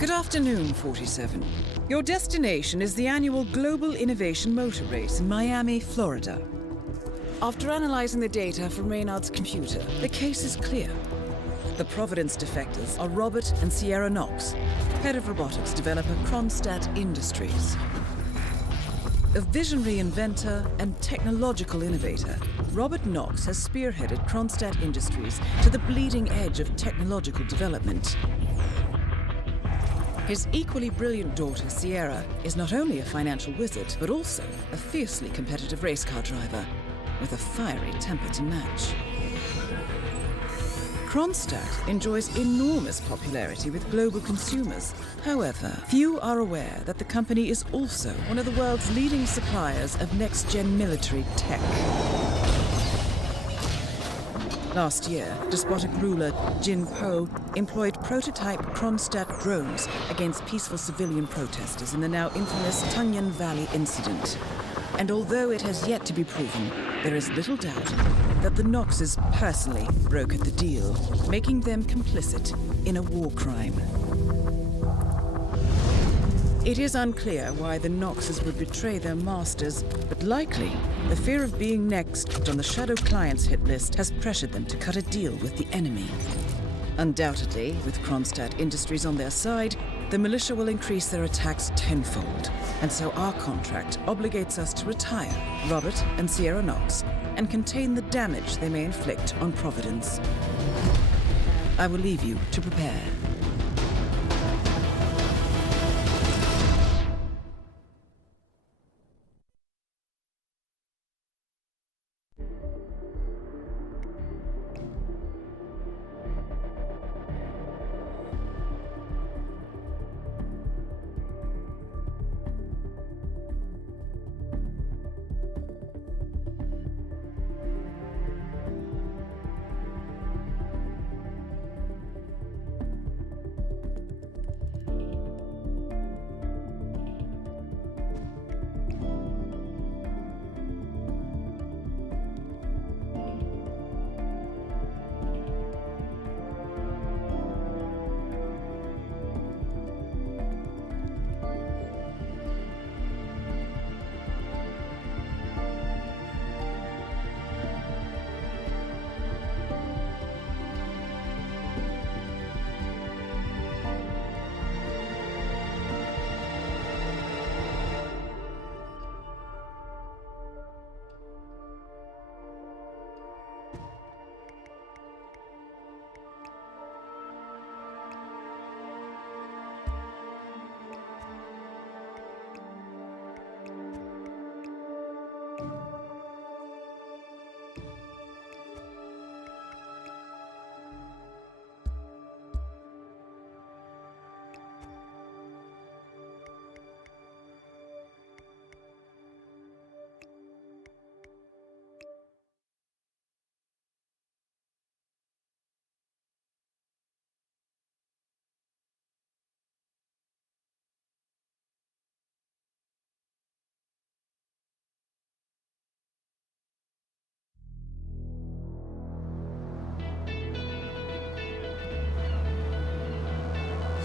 Good afternoon, 47. Your destination is the annual Global Innovation Motor Race in Miami, Florida. After analyzing the data from Reynard's computer, the case is clear. The Providence defectors are Robert and Sierra Knox, head of robotics developer Kronstadt Industries. A visionary inventor and technological innovator, Robert Knox has spearheaded Kronstadt Industries to the bleeding edge of technological development. His equally brilliant daughter, Sierra, is not only a financial wizard, but also a fiercely competitive race car driver, with a fiery temper to match. Kronstadt enjoys enormous popularity with global consumers. However, few are aware that the company is also one of the world's leading suppliers of next-gen military tech. Last year, despotic ruler Jin Po employed prototype Kronstadt drones against peaceful civilian protesters in the now infamous Tungan Valley incident. And although it has yet to be proven, there is little doubt that the Knoxes personally brokered the deal, making them complicit in a war crime. It is unclear why the Knoxes would betray their masters, but likely the fear of being next on the Shadow Clients hit list has pressured them to cut a deal with the enemy. Undoubtedly, with Kronstadt Industries on their side, the militia will increase their attacks tenfold, and so our contract obligates us to retire Robert and Sierra Knox and contain the damage they may inflict on Providence. I will leave you to prepare.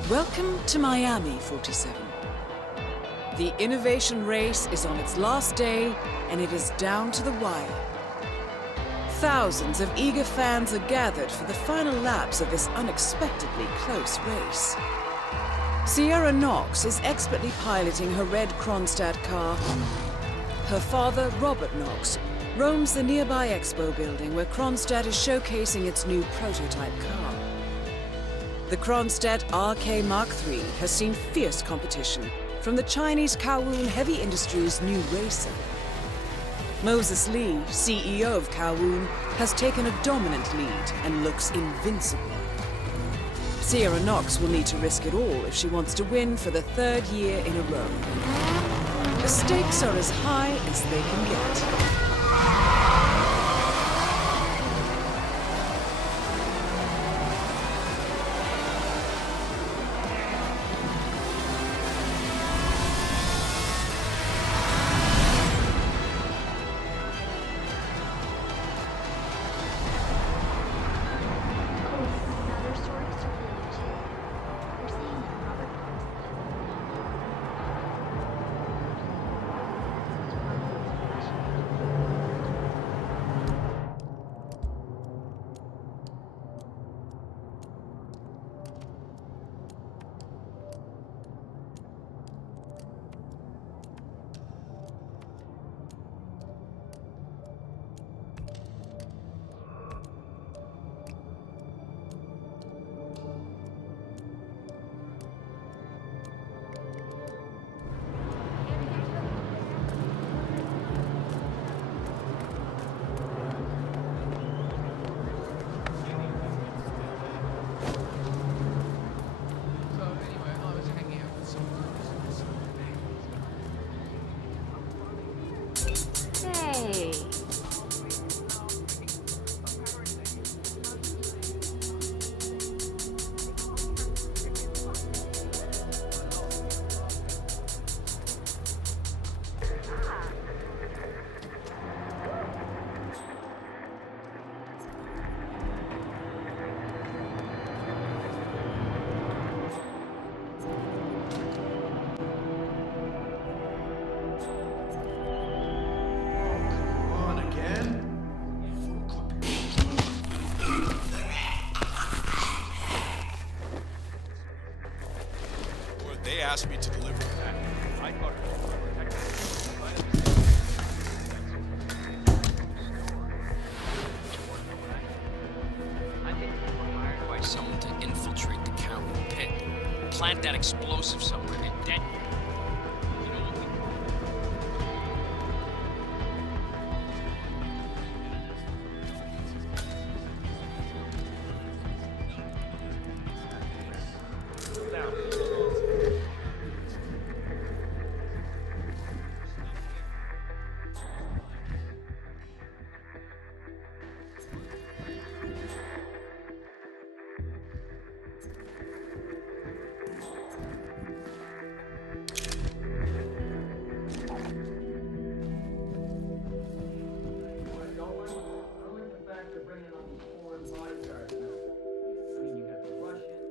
Welcome to Miami, 47. The innovation race is on its last day, and it is down to the wire. Thousands of eager fans are gathered for the final laps of this unexpectedly close race. Sierra Knox is expertly piloting her red Kronstadt car. Her father, Robert Knox, roams the nearby expo building where Kronstadt is showcasing its new prototype car. The Kronstadt RK Mark III has seen fierce competition from the Chinese Kowloon Heavy Industries' new racer. Moses Lee, CEO of Kowloon, has taken a dominant lead and looks invincible. Sierra Knox will need to risk it all if she wants to win for the third year in a row. The stakes are as high as they can get. asked me to deliver. I think we were hired by someone to infiltrate the county pit. Plant that explosive somewhere and detonate. You know what we...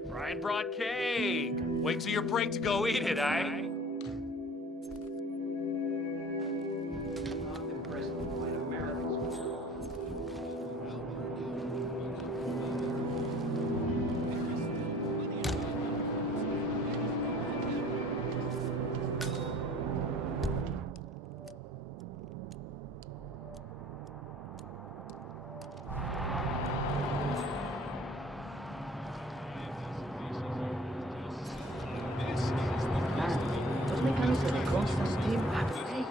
Brian brought cake. Wait till your break to go eat it, eh? Those mechanics of the constant team are great.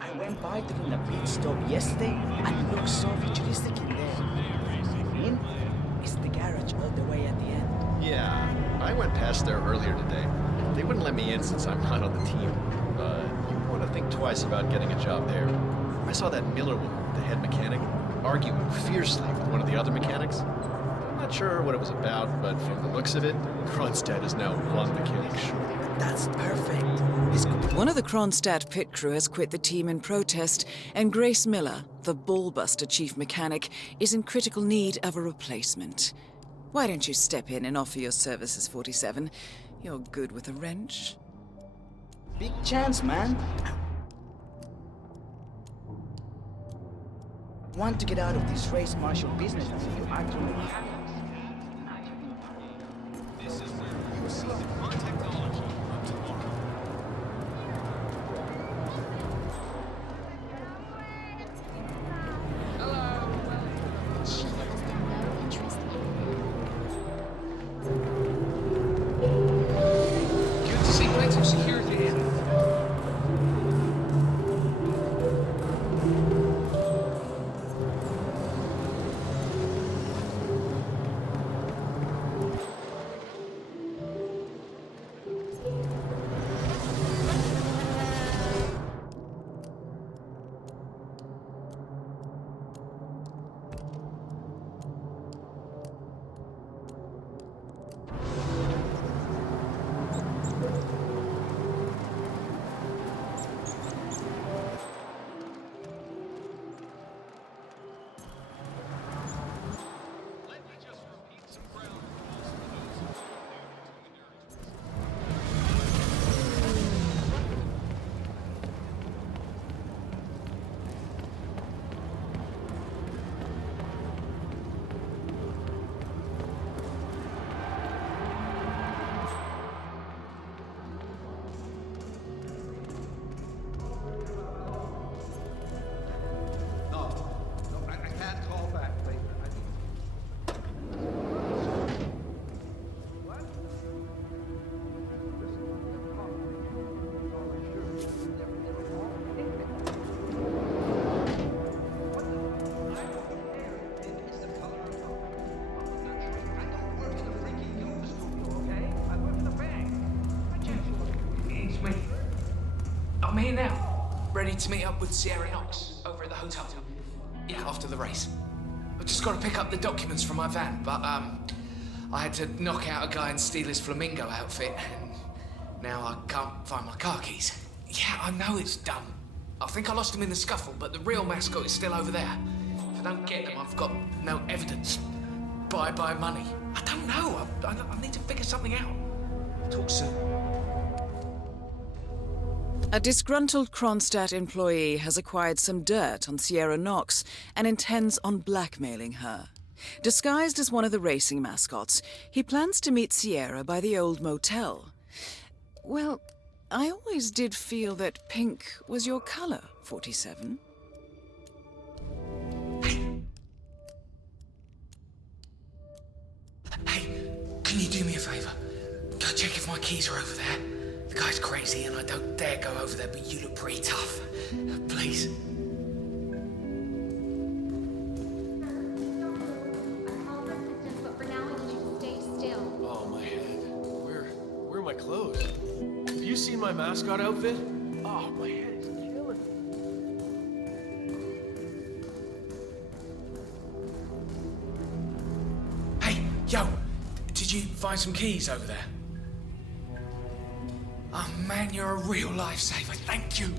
I went by during the pit stop yesterday and it looks so futuristic in there. I mean, it's the garage all the way at the end. Yeah, I went past there earlier today. They wouldn't let me in since I'm not on the team. But you want to think twice about getting a job there. I saw that Miller woman, the head mechanic, arguing fiercely with one of the other mechanics. I'm not sure what it was about, but from the looks of it, Kronstadt is now one mechanic short. That's perfect. This could... One of the Kronstadt pit crew has quit the team in protest, and Grace Miller, the ballbuster chief mechanic, is in critical need of a replacement. Why don't you step in and offer your services, 47? You're good with a wrench. Big chance, man. Want to get out of this race marshal business until you actually have it. You will see the technology of tomorrow. Good to see plenty of security here. I'm here now, ready to meet up with Sierra Knox over at the hotel. Yeah, after the race. I've just got to pick up the documents from my van, but I had to knock out a guy and steal his flamingo outfit, and now I can't find my car keys. Yeah, I know it's dumb. I think I lost them in the scuffle, but the real mascot is still over there. If I don't get them, I've got no evidence. Bye-bye money. I don't know. I need to figure something out. Talk soon. A disgruntled Kronstadt employee has acquired some dirt on Sierra Knox and intends on blackmailing her. Disguised as one of the racing mascots, he plans to meet Sierra by the old motel. Well, I always did feel that pink was your color, 47. Hey, can you do me a favor? Go check if my keys are over there. The guy's crazy and I don't dare go over there, but you look pretty tough. Please. But for now, I need you to stay still. Oh, my head. Where are my clothes? Have you seen my mascot outfit? Oh, my head is killing me. Hey, yo, did you find some keys over there? Oh man, you're a real lifesaver. Thank you.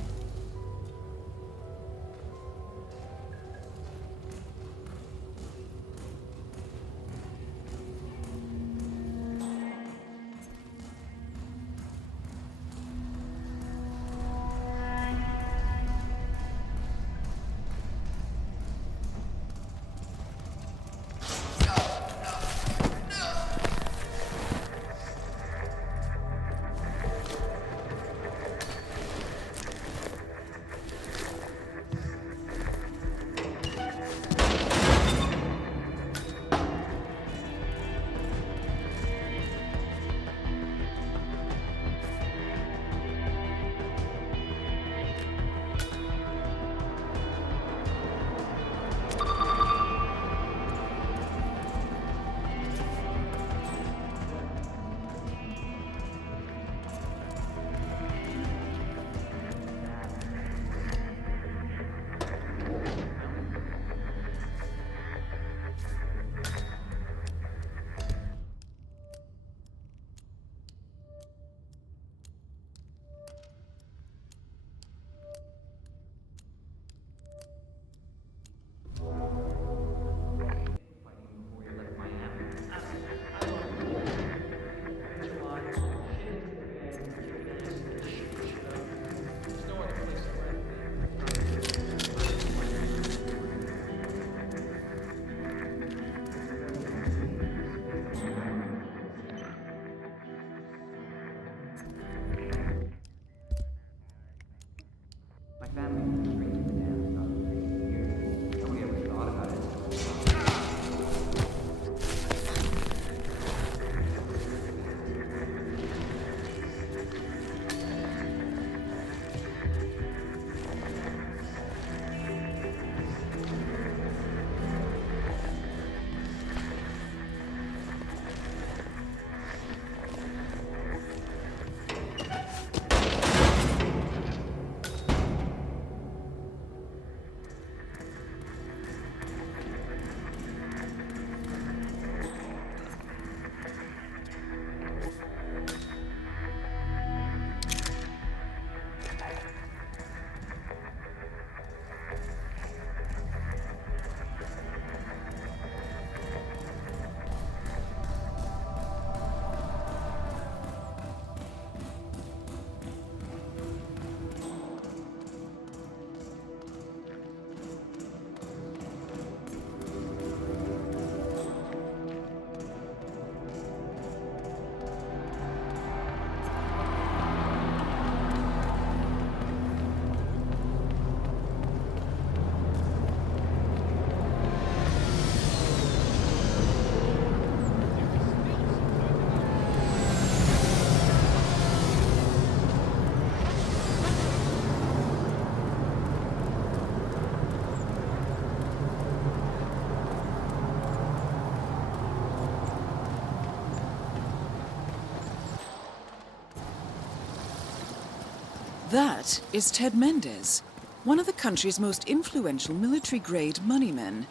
That is Ted Mendez, one of the country's most influential military-grade moneymen.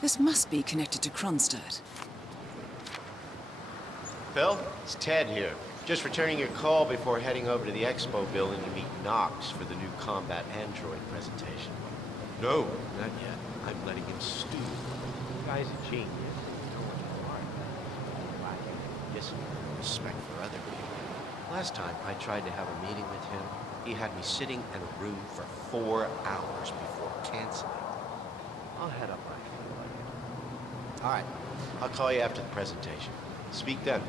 This must be connected to Kronstadt. Phil, it's Ted here. Just returning your call before heading over to the expo building to meet Knox for the new combat android presentation. No, not yet. I'm letting him stew. The guy's a genius. So much smart. Discipline, respect for other people. Last time I tried to have a meeting with him, he had me sitting in a room for 4 hours before canceling. I'll head up right. All right. I'll call you after the presentation. Speak then.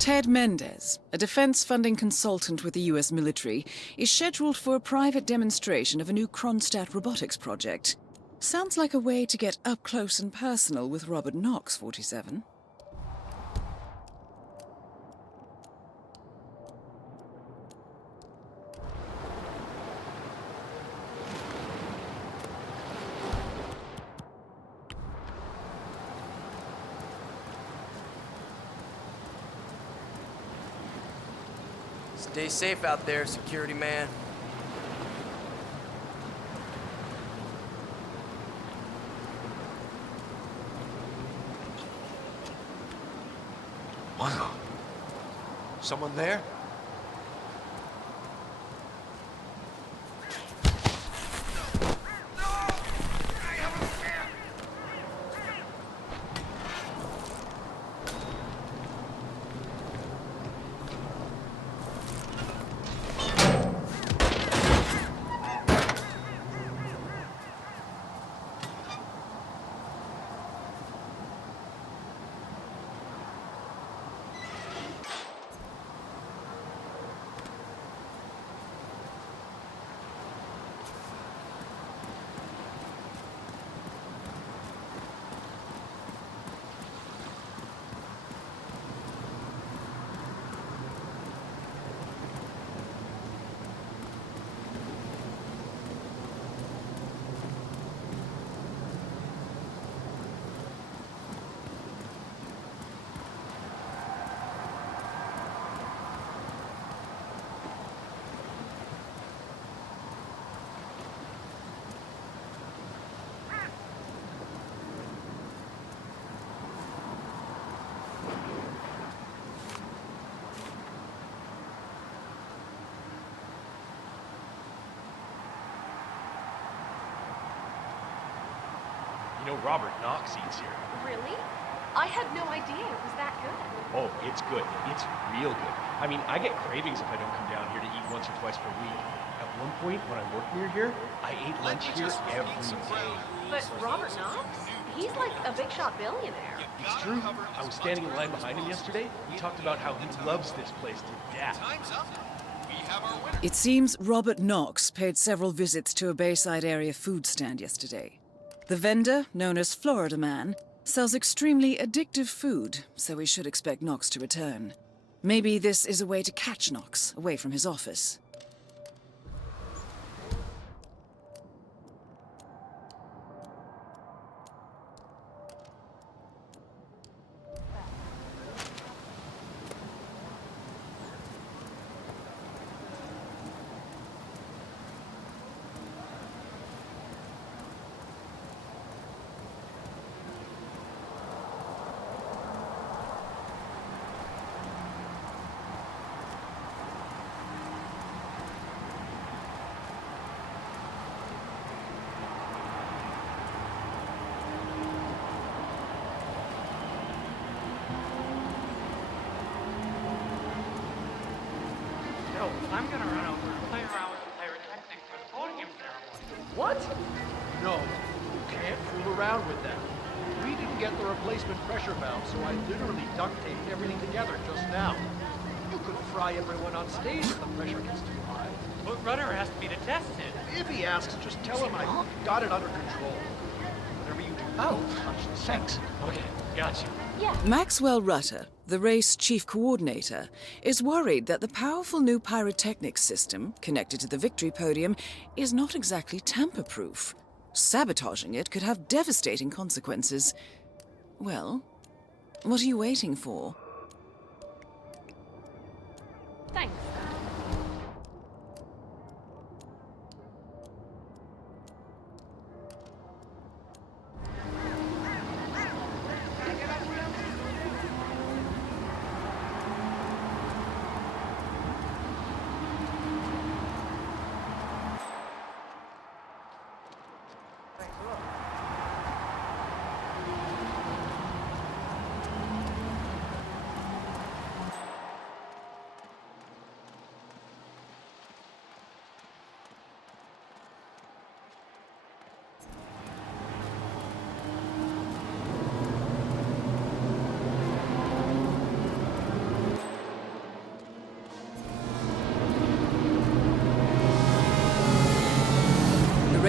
Ted Mendez, a defense funding consultant with the US military, is scheduled for a private demonstration of a new Kronstadt robotics project. Sounds like a way to get up close and personal with Robert Knox, 47. Stay safe out there, security man. Wow. Someone there? You know, Robert Knox eats here. Really? I had no idea it was that good. Oh, it's good. It's real good. I mean, I get cravings if I don't come down here to eat once or twice per week. At one point, when I worked near here, I ate lunch here every day. But Robert Knox? He's like a big shot billionaire. It's true. I was standing in line behind him yesterday. He talked about how he loves this place to death. Time's up. We have our winner. It seems Robert Knox paid several visits to a Bayside area food stand yesterday. The vendor, known as Florida Man, sells extremely addictive food, so we should expect Knox to return. Maybe this is a way to catch Knox away from his office. I'm gonna run over and play around with the pyrotechnics for the podium ceremony. What? No, you can't fool around with that. We didn't get the replacement pressure valve, so I literally duct taped everything together just now. You could fry everyone on stage if the pressure gets too high. But rudder has to be tested. If he asks, just tell him I got it under control. Whatever you do, touch the sex. Okay, got you. Yeah. Maxwell Rutter, the race chief coordinator, is worried that the powerful new pyrotechnics system, connected to the victory podium, is not exactly tamper-proof. Sabotaging it could have devastating consequences. Well, what are you waiting for? Thanks.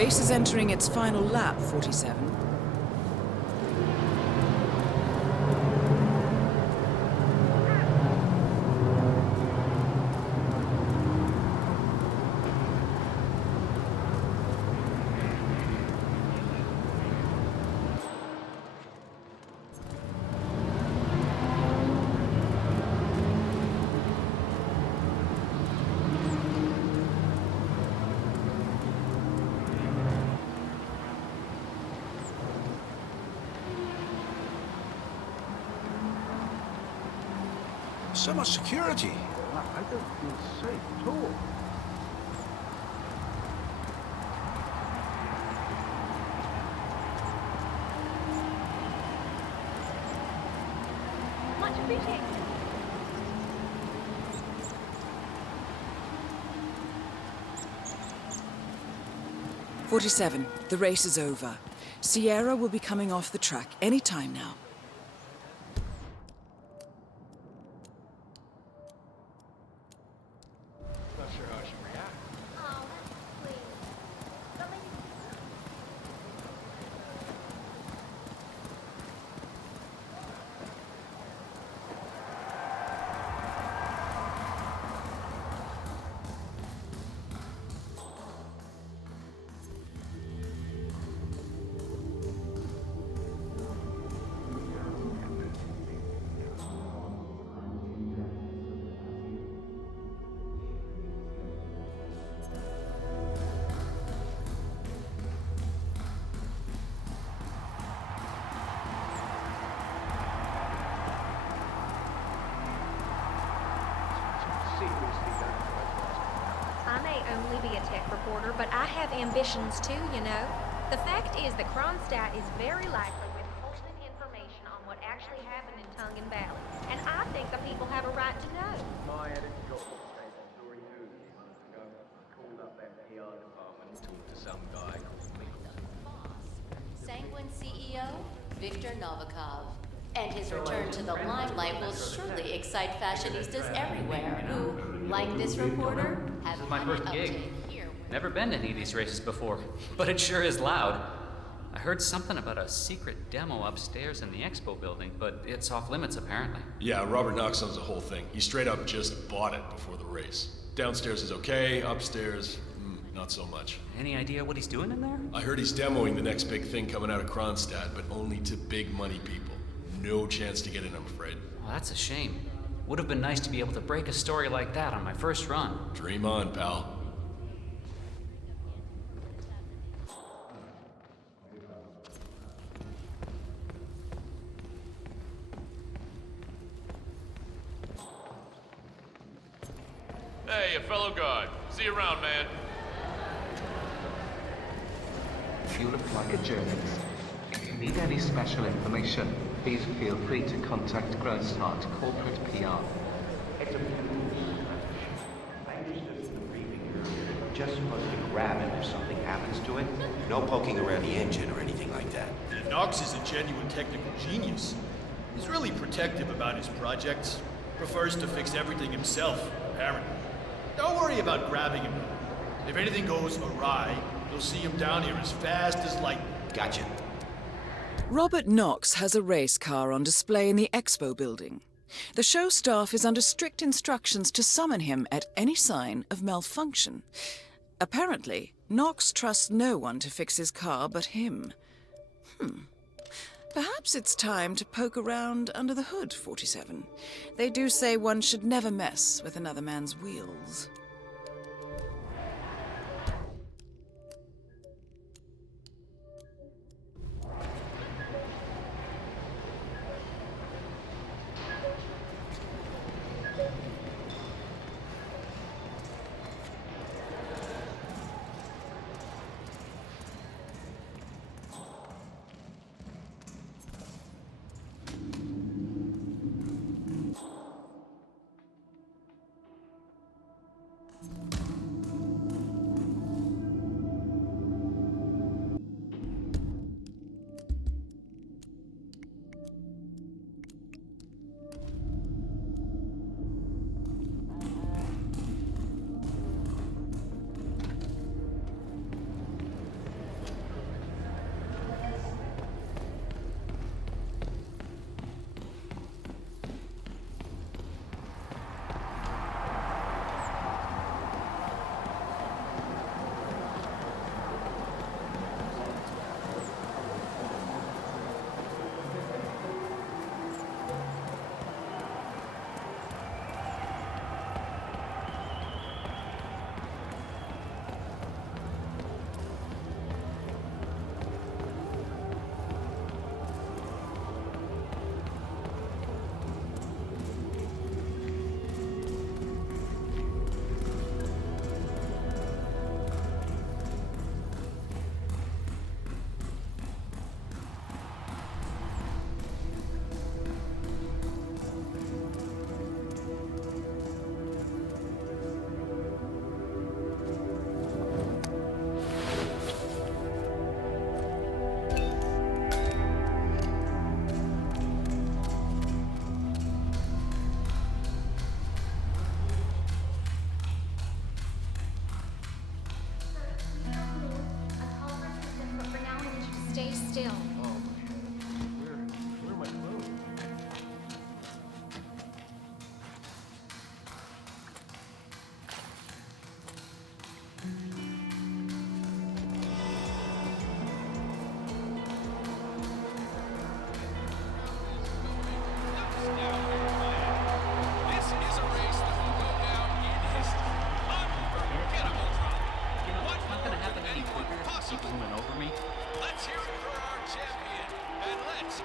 race is entering its final lap, 47. So much security. I don't feel safe at all. Much appreciated. "47, the race is over. Sierra will be coming off the track any time now. Not sure how I should react. Oh, please. But maybe... I may only be a tech reporter, but I have ambitions too, you know. The fact is that Kronstadt is very likely withholding information on what actually happened in Tungan Valley. And I think the people have a right to know. My editor got story 2 months ago. Called up their PR department, talked to some guy called me. Sanguine CEO, Viktor Novikov. And his return to the limelight will surely excite fashionistas everywhere who, like this reporter, have This is my had first an gig. uptake here. Never been to any of these races before, but it sure is loud. I heard something about a secret demo upstairs in the expo building, but it's off limits apparently. Yeah, Robert Knox owns the whole thing. He straight up just bought it before the race. Downstairs is okay, upstairs, not so much. Any idea what he's doing in there? I heard he's demoing the next big thing coming out of Kronstadt, but only to big money people. No chance to get in, I'm afraid. Well, that's a shame. Would have been nice to be able to break a story like that on my first run. Dream on, pal. Hey, a fellow guard. See you around, man. You look like a journalist. If you need any special information, please feel free to contact Kronstadt Corporate PR. Just supposed to grab him if something happens to it. No poking around the engine or anything like that. Knox is a genuine technical genius. He's really protective about his projects. Prefers to fix everything himself, apparently. Don't worry about grabbing him. If anything goes awry, you'll see him down here as fast as lightning. Gotcha. Robert Knox has a race car on display in the expo building. The show staff is under strict instructions to summon him at any sign of malfunction. Apparently, Knox trusts no one to fix his car but him. Perhaps it's time to poke around under the hood, 47. They do say one should never mess with another man's wheels.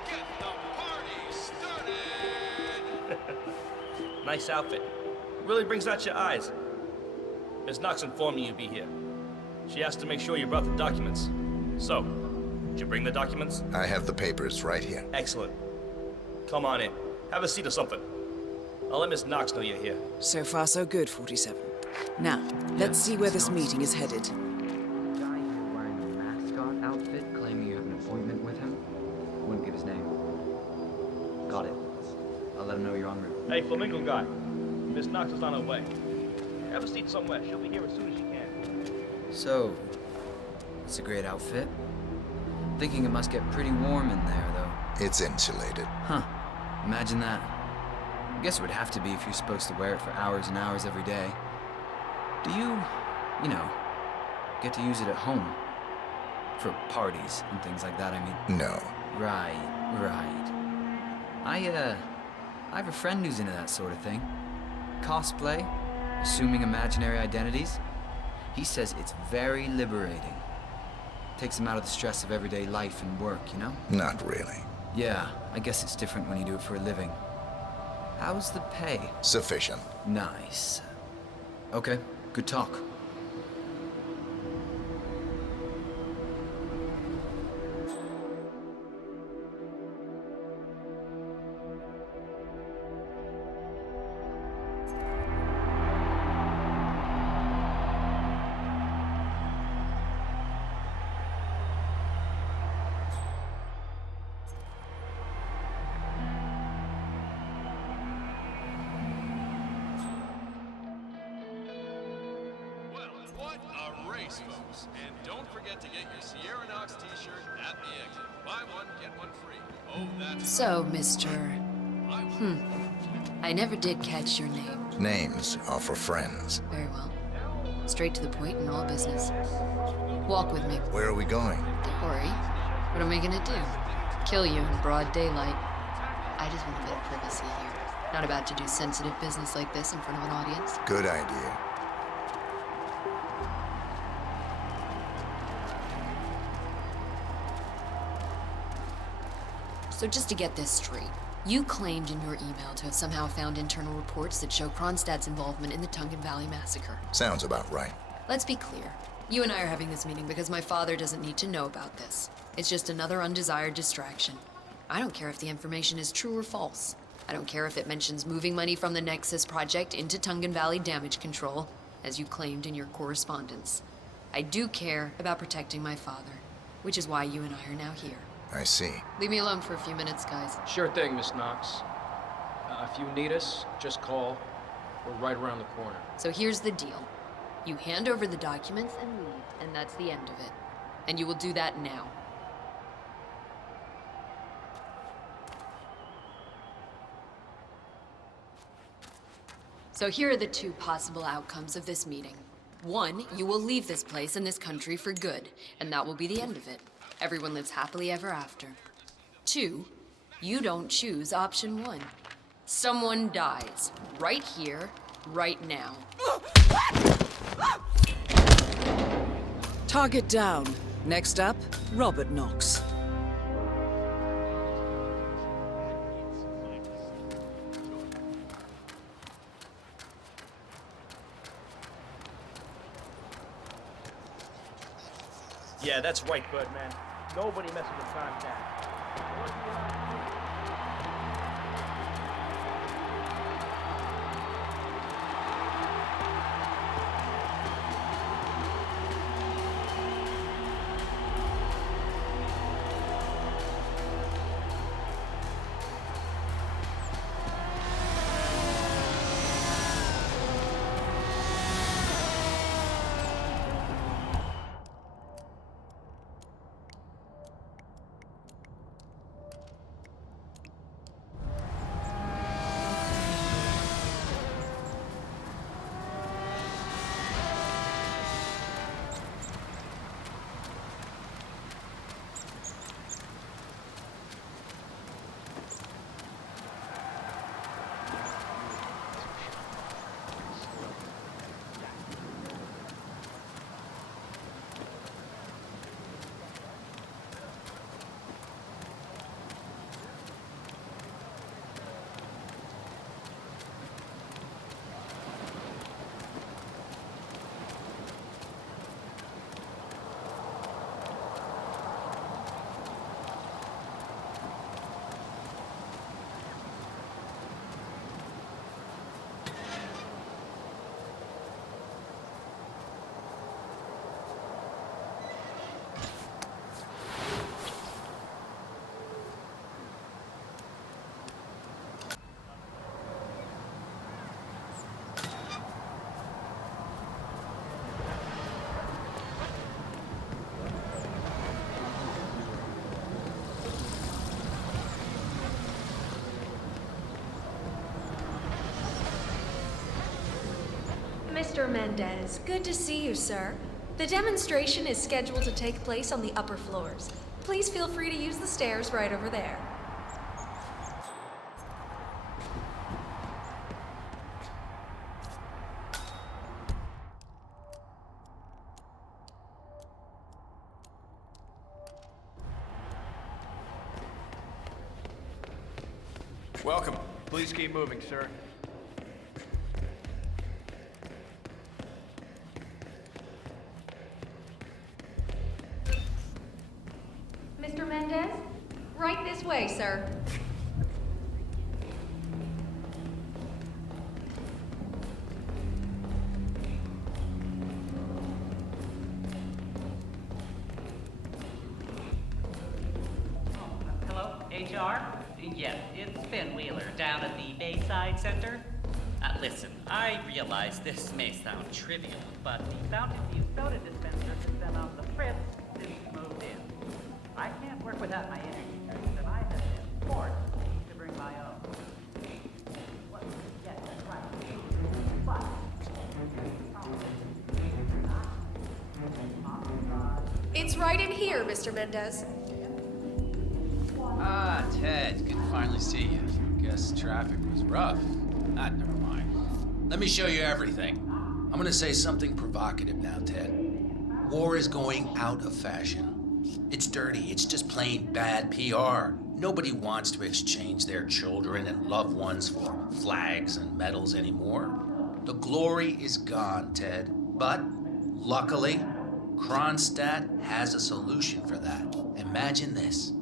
get the party started! Nice outfit. Really brings out your eyes. Ms. Knox informed me you'd be here. She asked to make sure you brought the documents. So, did you bring the documents? I have the papers right here. Excellent. Come on in. Have a seat or something. I'll let Miss Knox know you're here. So far, so good, 47. Now, let's see where this meeting is headed. Guy here wearing a mascot outfit claiming you have an appointment with him? Wouldn't give his name. Got it. I'll let him know you're en route. Hey, Flamingo guy. Miss Knox is on her way. Have a seat somewhere. She'll be here as soon as she can. So, it's a great outfit. Thinking it must get pretty warm in there, though. It's insulated. Huh. Imagine that. I guess it would have to be if you're supposed to wear it for hours and hours every day. Do you get to use it at home? For parties and things like that, I mean. No. Right. I have a friend who's into that sort of thing. Cosplay, assuming imaginary identities. He says it's very liberating. Takes him out of the stress of everyday life and work, you know? Not really. Yeah, I guess it's different when you do it for a living. How's the pay? Sufficient. Nice. Okay, good talk. What a race, folks. And don't forget to get your Sierra Knox t-shirt at the exit. Buy one, get one free. Oh, that's... So, Mr. I never did catch your name. Names are for friends. Very well. Straight to the point in all business. Walk with me. Where are we going? Don't worry. What am I gonna do? Kill you in broad daylight. I just want a bit of privacy here. Not about to do sensitive business like this in front of an audience. Good idea. So just to get this straight, you claimed in your email to have somehow found internal reports that show Kronstadt's involvement in the Tungan Valley massacre. Sounds about right. Let's be clear. You and I are having this meeting because my father doesn't need to know about this. It's just another undesired distraction. I don't care if the information is true or false. I don't care if it mentions moving money from the Nexus project into Tungan Valley damage control, as you claimed in your correspondence. I do care about protecting my father, which is why you and I are now here. I see. Leave me alone for a few minutes, guys. Sure thing, Miss Knox. If you need us, just call. We're right around the corner. So here's the deal. You hand over the documents and leave, and that's the end of it. And you will do that now. So here are the two possible outcomes of this meeting. One, you will leave this place and this country for good, and that will be the end of it. Everyone lives happily ever after. Two, you don't choose option one. Someone dies. Right here, right now. Target down. Next up, Robert Knox. Yeah, that's right, Birdman. Nobody messes with Kronstadt. Mr. Mendez, good to see you, sir. The demonstration is scheduled to take place on the upper floors. Please feel free to use the stairs right over there. Welcome. Please keep moving, sir. Mr. Mendez? Right this way, sir. Hello, HR? Yes, it's Finn Wheeler down at the Bayside Center. Listen, I realize this may sound trivial, but the Fountain View soda dispenser has been on the fritz since you moved in. I can't work without my energy drinks, and I have been forced to bring my own. What? Yes, that's right. But... It's right in here, Mr. Mendez. Ah, Ted, good to finally see you. Guess traffic was rough. Never mind. Let me show you everything. I'm gonna say something provocative now, Ted. War is going out of fashion. It's dirty, it's just plain bad PR. Nobody wants to exchange their children and loved ones for flags and medals anymore. The glory is gone, Ted. But, luckily, Kronstadt has a solution for that. Imagine this.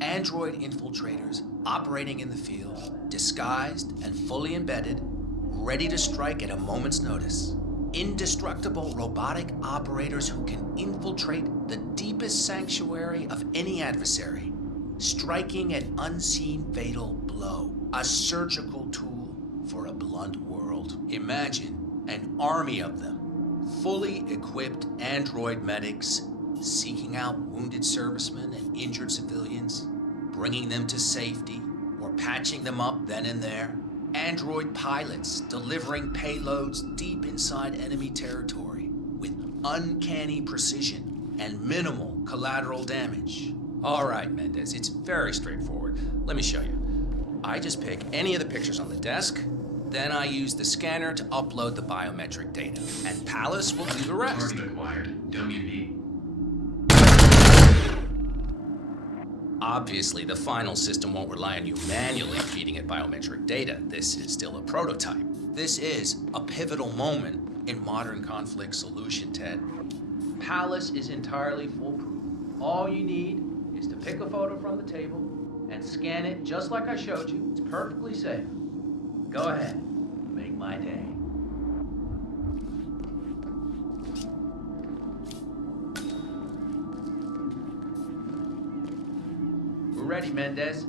Android infiltrators operating in the field, disguised and fully embedded, ready to strike at a moment's notice. Indestructible robotic operators who can infiltrate the deepest sanctuary of any adversary, striking an unseen fatal blow, a surgical tool for a blunt world. Imagine an army of them, fully equipped android medics seeking out wounded servicemen and injured civilians, bringing them to safety or patching them up then and there. Android pilots delivering payloads deep inside enemy territory with uncanny precision and minimal collateral damage. All right, Mendez, it's very straightforward. Let me show you. I just pick any of the pictures on the desk, then I use the scanner to upload the biometric data, and Palace will do the rest. Target acquired. WB. Obviously, the final system won't rely on you manually feeding it biometric data. This is still a prototype. This is a pivotal moment in modern conflict solution, Ted. Palace is entirely foolproof. All you need is to pick a photo from the table and scan it just like I showed you. It's perfectly safe. Go ahead. Make my day. We're ready, Mendez.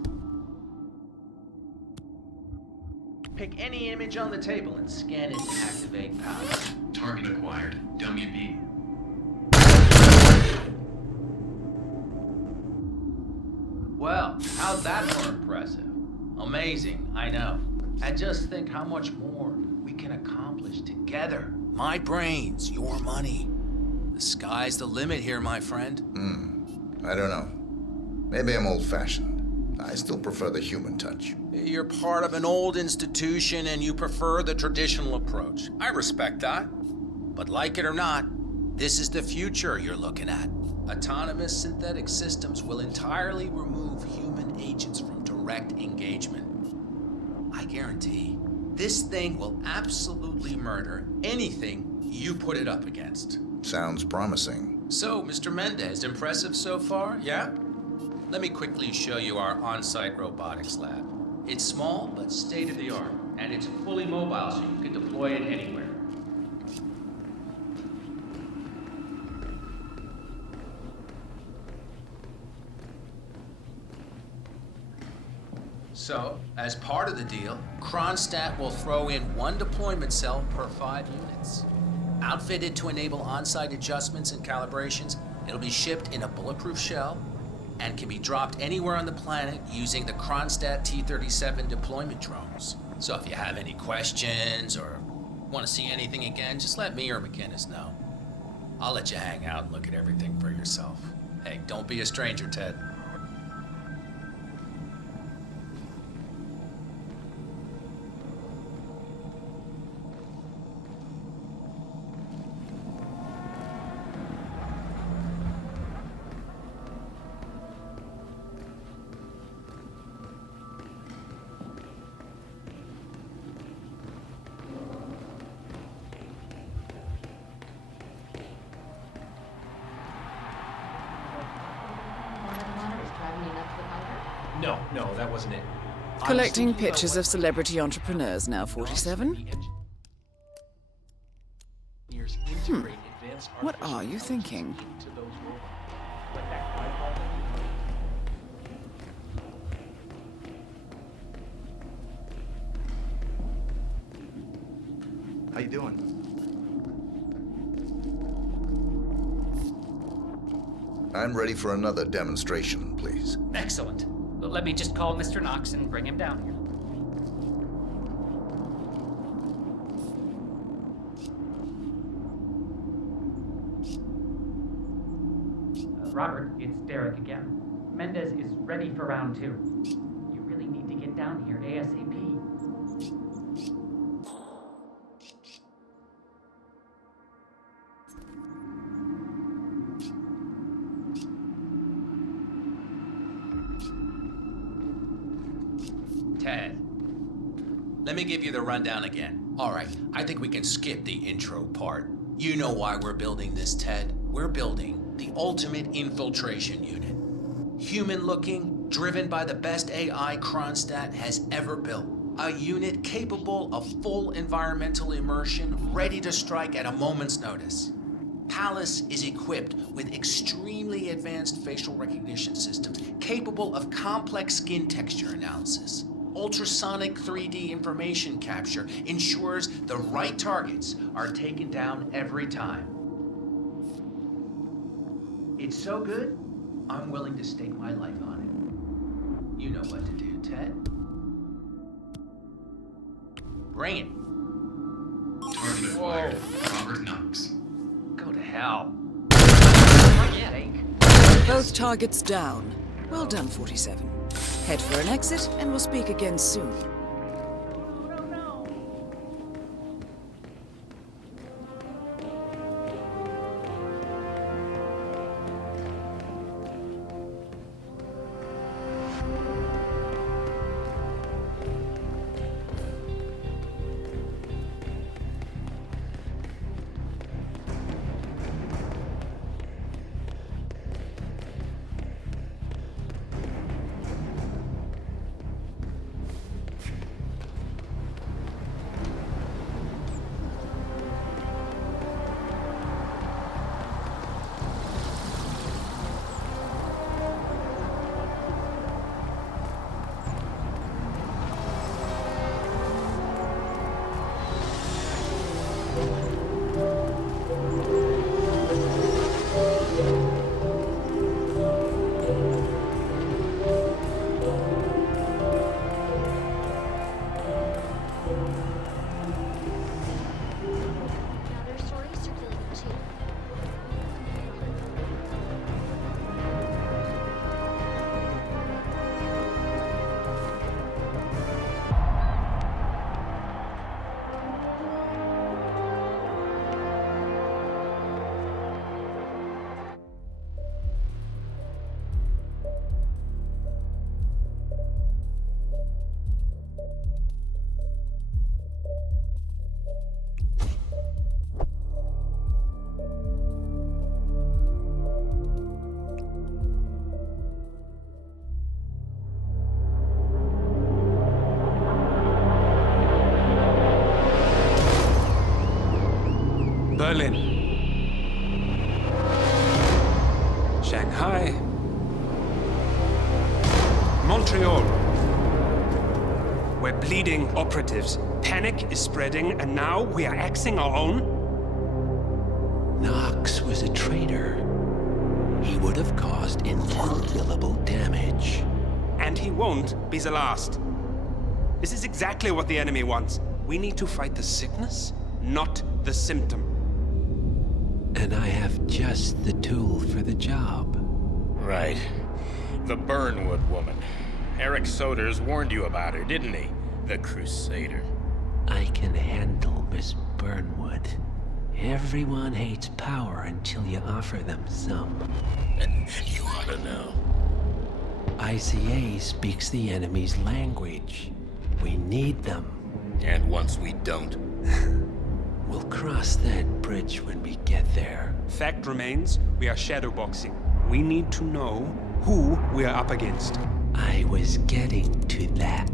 Pick any image on the table and scan it to activate power. Target acquired. WB. Well, how's that for impressive? Amazing, I know. And just think how much more we can accomplish together. My brains, your money. The sky's the limit here, my friend. I don't know. Maybe I'm old-fashioned. I still prefer the human touch. You're part of an old institution and you prefer the traditional approach. I respect that. But like it or not, this is the future you're looking at. Autonomous synthetic systems will entirely remove human agents from direct engagement. I guarantee this thing will absolutely murder anything you put it up against. Sounds promising. So, Mr. Mendez, impressive so far, yeah? Let me quickly show you our on-site robotics lab. It's small, but state-of-the-art, and it's fully mobile, so you can deploy it anywhere. So, as part of the deal, Kronstadt will throw in one deployment cell per 5 units. Outfitted to enable on-site adjustments and calibrations, it'll be shipped in a bulletproof shell and can be dropped anywhere on the planet using the Kronstadt T-37 deployment drones. So if you have any questions or Want to see anything again, just let me or McInnes know. I'll let you hang out and look at everything for yourself. Hey, don't be a stranger, Ted. No, that wasn't it. Collecting pictures of celebrity entrepreneurs now, 47. What are you thinking? How you doing? I'm ready for another demonstration, please. Excellent. Let me just call Mr. Knox and bring him down here. Robert, it's Derek again. Mendez is ready for round 2. You really need to get down here ASAP. Ted, let me give you the rundown again. All right, I think we can skip the intro part. You know why we're building this, Ted. We're building the ultimate infiltration unit. Human-looking, driven by the best AI Kronstadt has ever built. A unit capable of full environmental immersion, ready to strike at a moment's notice. Palace is equipped with extremely advanced facial recognition systems, capable of complex skin texture analysis. Ultrasonic 3D information capture ensures the right targets are taken down every time. It's so good, I'm willing to stake my life on it. You know what to do, Ted. Bring it. Target acquired. Robert Knox. Go to hell. Both targets down. Well done, 47. Head for an exit, and we'll speak again soon. Berlin, Shanghai, Montreal. We're bleeding operatives. Panic is spreading, and now we are axing our own? Knox was a traitor. He would have caused incalculable damage. And he won't be the last. This is exactly what the enemy wants. We need to fight the sickness, not the symptom. And I have just the tool for the job. Right. The Burnwood woman. Eric Soders warned you about her, didn't he? The Crusader. I can handle Miss Burnwood. Everyone hates power until you offer them some. You ought to know. ICA speaks the enemy's language. We need them. And once we don't? We'll cross that bridge when we get there. Fact remains, we are shadowboxing. We need to know who we are up against. I was getting to that.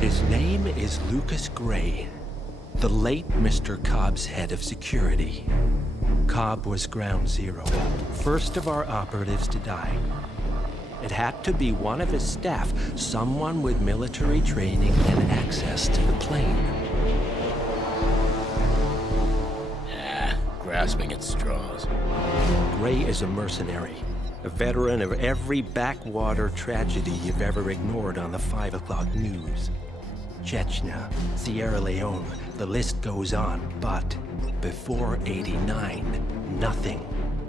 His name is Lucas Gray, the late Mr. Cobb's head of security. Cobb was ground zero, first of our operatives to die. It had to be one of his staff, someone with military training and access to the plane. Grasping at straws. Gray is a mercenary, a veteran of every backwater tragedy you've ever ignored on the 5 o'clock news. Chechnya, Sierra Leone, the list goes on, but before '89, nothing.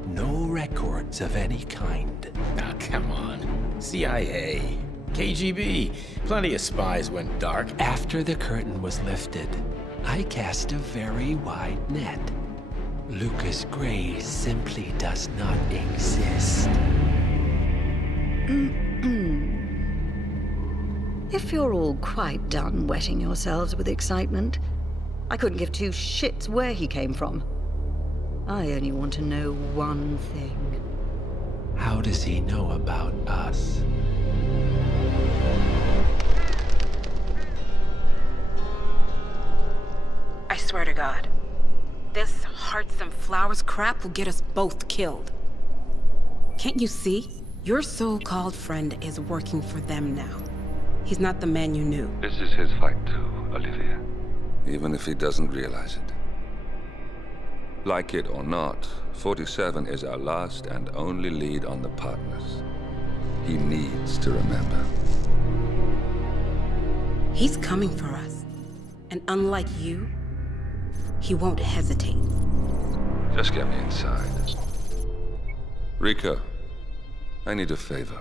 No records of any kind. Ah, come on. CIA, KGB, plenty of spies went dark. After the curtain was lifted, I cast a very wide net. Lucas Gray simply does not exist. If you're all quite done wetting yourselves with excitement, I couldn't give two shits where he came from. I only want to know one thing. How does he know about us? I swear to God, this hearts and flowers crap will get us both killed. Can't you see? Your so-called friend is working for them now. He's not the man you knew. This is his fight too, Olivia. Even if he doesn't realize it. Like it or not, 47 is our last and only lead on the partners. He needs to remember. He's coming for us. And unlike you, he won't hesitate. Just get me inside. Rico, I need a favor.